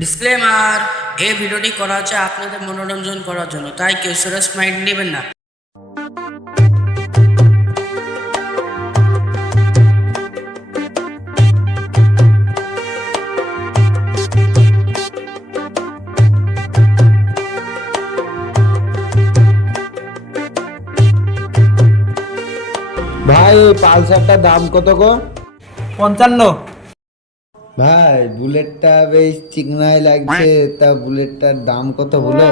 disclaimer এই ভিডিওটি করা হচ্ছে আপনাদের মনোরঞ্জন করার জন্য তাই কেউ সিরিয়াস মাইন্ড নেবেন না ভাই পালসারটার দাম কত গো পঞ্চান্ন ভাই বুলেটটা বেশ চিকনাই লাগছে তা বুলেটটার দাম কত হলো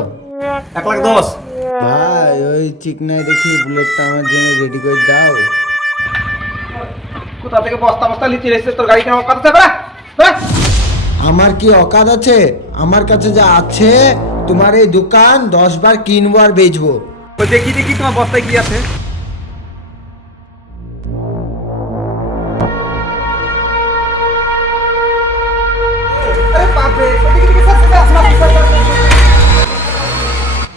এক লাখ দশ ভাই ওই চিকনাই দেখি বুলেটটা আমার জন্য রেডি করে দাও কোথা থেকে বস্তা বস্তা লিচি রেসে তোর গাড়ি কেমন কথা আমার কি অকাদ আছে আমার কাছে যা আছে তোমার এই দোকান দশ বার কিনবো আর বেচবো দেখি দেখি তোমার বস্তায় কি আছে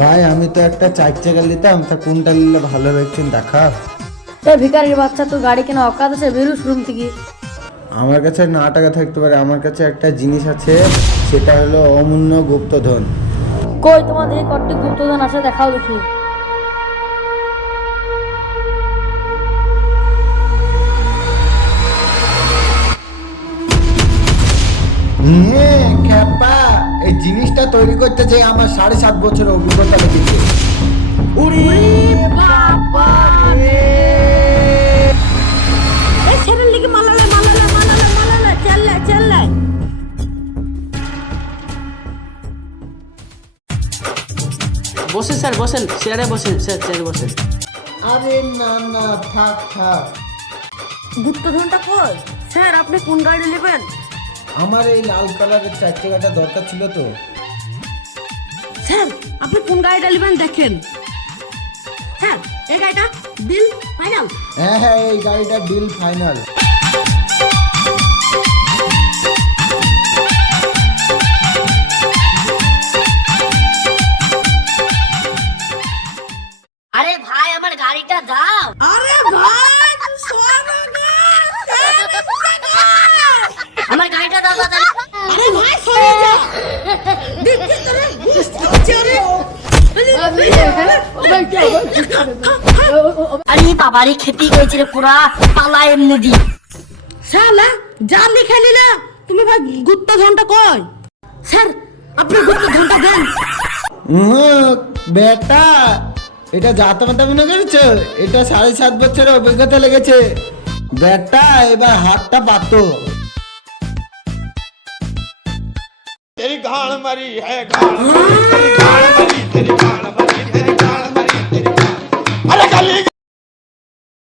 ভাই আমি তো একটা চার চাকা নিতাম তা কোনটা নিলে ভালো দেখছেন দেখা এ ভিখারির বাচ্চা তো গাড়ি কেনা অকাত আছে বেরুস রুম থেকে আমার কাছে না টাকা থাকতে পারে আমার কাছে একটা জিনিস আছে সেটা হলো অমূল্য গুপ্তধন কই তোমাদের কত গুপ্তধন আছে দেখাও দেখি পিসটা তৈরি করতে চাই আমার সাড়ে সাত বছরের অভিজ্ঞতা দেখেছে স্যার বসেন চেয়ারে বসেন স্যার চেয়ারে বসেন আরে না না থাক থাক গুপ্তধনটা কই স্যার আপনি কোন গাড়ি নেবেন আমার এই লাল কালারের চার চাকাটা দরকার ছিল তো স্যার আপনি কোন গাড়ি ডালিবেন দেখেন স্যার এই গাড়িটা বিল ফাইনাল হ্যাঁ হ্যাঁ এই গাড়িটা বিল ফাইনাল আরে ভাই আমার গাড়িটা দাও আরে ভাই আমার গাড়িটা দাও আরে ভাই সরে বাবারি খেতে গেছিল পুরা পালা এমনি দি শালা জালি নিলে তুমি ভাই গুপ্ত ঘন্টা কই স্যার আপনি গুপ্ত ঘন্টা দেন বেটা এটা তো মাথা মনে করছো এটা সাড়ে সাত বছরের অভিজ্ঞতা লেগেছে বেটা এবার হাতটা পাতো ਤੇਰੀ ਗਾਲ